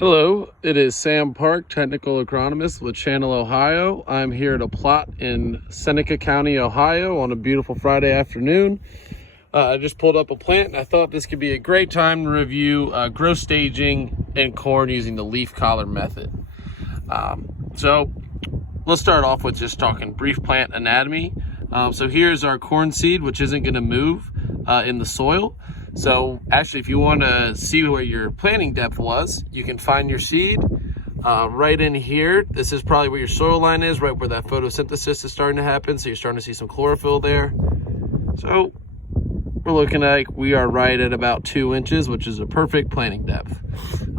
Hello, it is Sam Park, Technical Agronomist with Channel, Ohio. I'm here at a plot in Seneca County, Ohio on a beautiful Friday afternoon. I just pulled up a plant and I thought this could be a great time to review growth staging in corn using the leaf collar method. So let's start off with just talking brief plant anatomy. So here's our corn seed, which isn't going to move in the soil. So actually, if you want to see where your planting depth was, you can find your seed right in here. This is probably where your soil line is, right where that photosynthesis is starting to happen. So you're starting to see some chlorophyll there. So we're looking like we are right at about 2 inches, which is a perfect planting depth.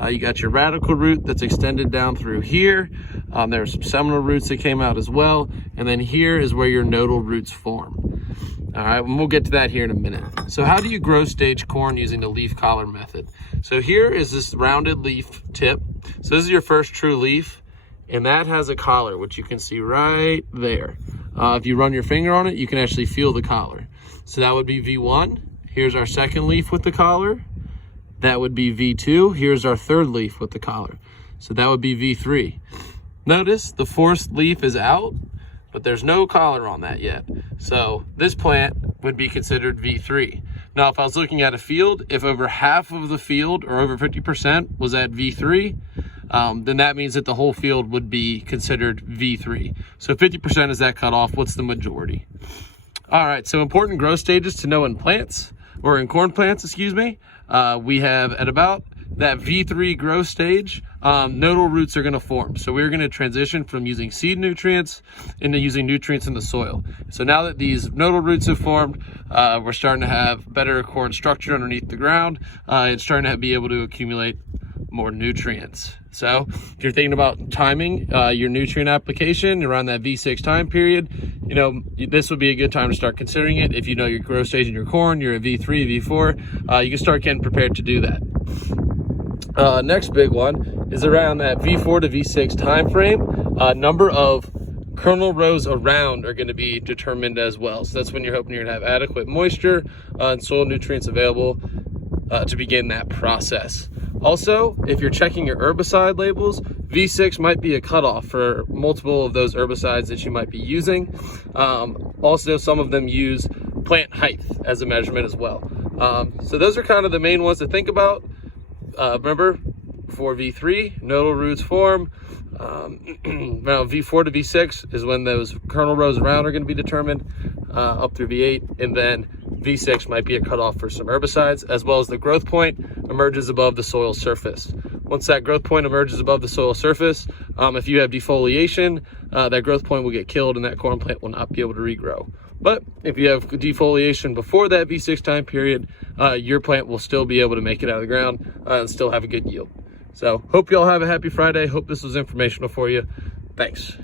You got your radical root that's extended down through here. There are some seminal roots that came out as well. And then here is where your nodal roots form. All right, and we'll get to that here in a minute. So how do you growth stage corn using the leaf collar method? So here is this rounded leaf tip. So this is your first true leaf, and that has a collar, which you can see right there. If you run your finger on it, you can actually feel the collar. So that would be V1. Here's our second leaf with the collar. That would be V2. Here's our third leaf with the collar. So that would be V3. Notice the fourth leaf is out, but there's no collar on that yet. So this plant would be considered V3. Now, if I was looking at a field, if over half of the field or over 50% was at V3, then that means that the whole field would be considered V3. So 50% is that cutoff. What's the majority? All right, so important growth stages to know in plants, or in corn plants, excuse me. We have at about that V3 growth stage, nodal roots are going to form. So we're going to transition from using seed nutrients into using nutrients in the soil. So now that these nodal roots have formed, we're starting to have better corn structure underneath the ground. It's starting to be able to accumulate more nutrients. So if you're thinking about timing your nutrient application around that V6 time period, you know, this would be a good time to start considering it. If you know your growth stage in your corn, you're at V3, V4, you can start getting prepared to do that. Next big one is around that V4 to V6 time frame. Number of kernel rows around are going to be determined as well. So that's when you're hoping you're going to have adequate moisture and soil nutrients available to begin that process. Also, if you're checking your herbicide labels, V6 might be a cutoff for multiple of those herbicides that you might be using. Also, some of them use plant height as a measurement as well. So those are kind of the main ones to think about. Remember, for V3, nodal roots form. Now V4 to V6 is when those kernel rows around are going to be determined, up through V8, and then V6 might be a cutoff for some herbicides, as well as the growth point emerges above the soil surface. Once that growth point emerges above the soil surface, if you have defoliation, that growth point will get killed and that corn plant will not be able to regrow. But if you have defoliation before that V6 time period, your plant will still be able to make it out of the ground and still have a good yield. So hope you all have a happy Friday. Hope this was informational for you. Thanks.